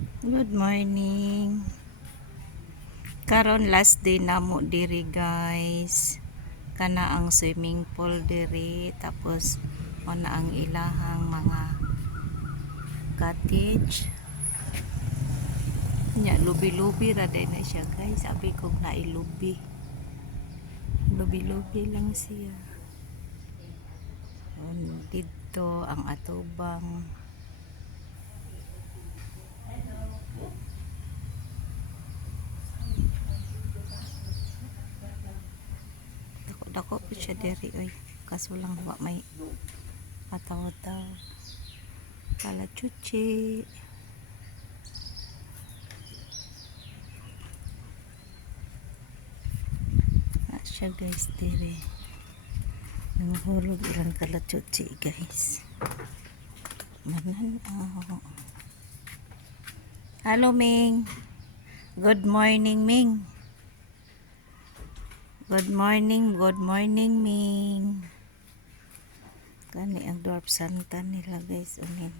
Good morning. Karon last day namo diri guys. Kana ang swimming pool diri, tapos na ang ilahang mga cottage. Nya lubi-lubi ra day na siya guys. Sabi ko na ilubi. Lubi-lubi lang siya. Dito ang atubang. Dako po siya diri oy. Kaso lang wa may pataw-taw. Kala chuchi. Siya guys diri. Nanghulog ilang kala chuchi guys. Mananaw. Hello Ming. Good morning Ming. Good morning Ming. Kani ang dwarf santa nila guys, unin.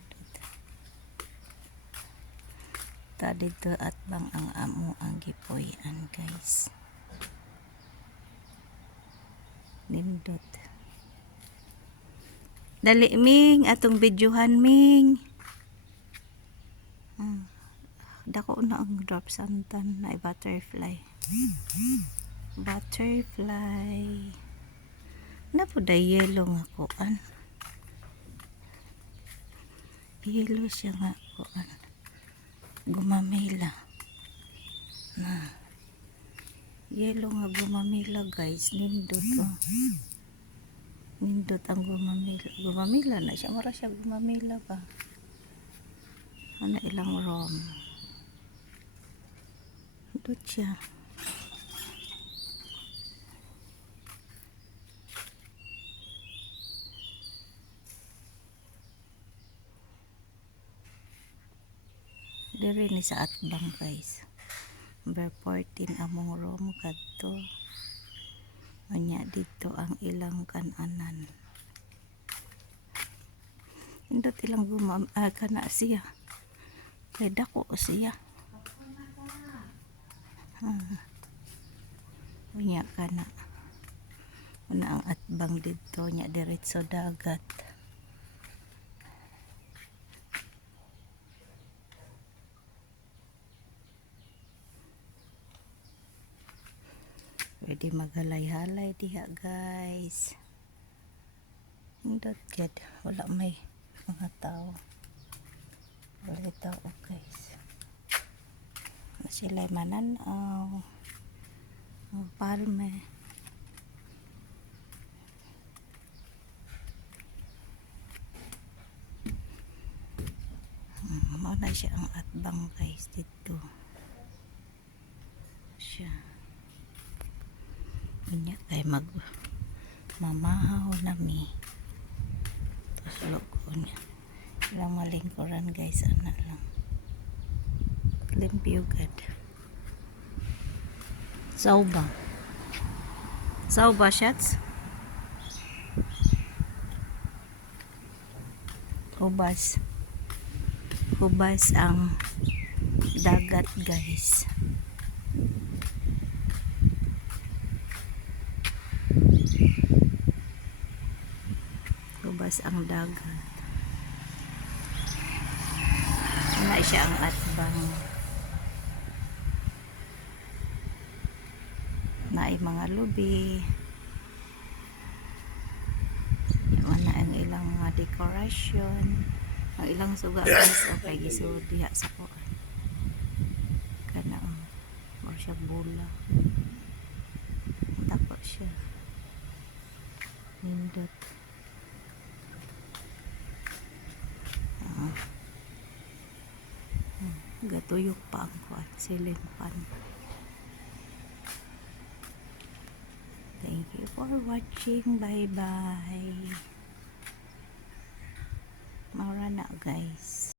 Ta dito at bang ang amo ang gipoyan guys. Nindot. Dali Ming, atong videohan Ming. Dako na ang dwarf santa na butterfly. Butterfly. Napuda yellow nga kuan. Yellow siya nga kuan. Gumamela. Na. Yellow nga gumamela guys. Nindot oh. Nindot ang gumamela. Gumamela na siya. Mara siya gumamela ba? Ano ilang rom. Nindot siya. Diri ni sa atbang guys. Number 14 among room kadto. Anya dito ang ilang kananan. Indot ilang kana siya. Kay dako siya. Unya kana. Una ang atbang dito nya diretso dagat. Pwede maghalay-halay diha guys. Indot gid wala may mga tao. Wala tao guys. Sila mananaw. Palme. Muna siya ang atbang guys dito. Siya. Inya kay mamahaw nami. Tapos loko niya. Ilang malingkuran guys, anak lang. Limpyo gad. Sauba. Sauba shots. Hubas. Hubas ang dagat guys. Hubas ang dagat. Wala siya ang atbang. Naay mga lubi. Wala ang ilang mga decoration. Ang ilang suga guys ang kay gisud diha sa kuan. Kana mo siya bola. Dako siya. Nindot. Gatuyok pa ang kuan, ceiling fan. Thank you for watching. Bye bye. Maura na guys.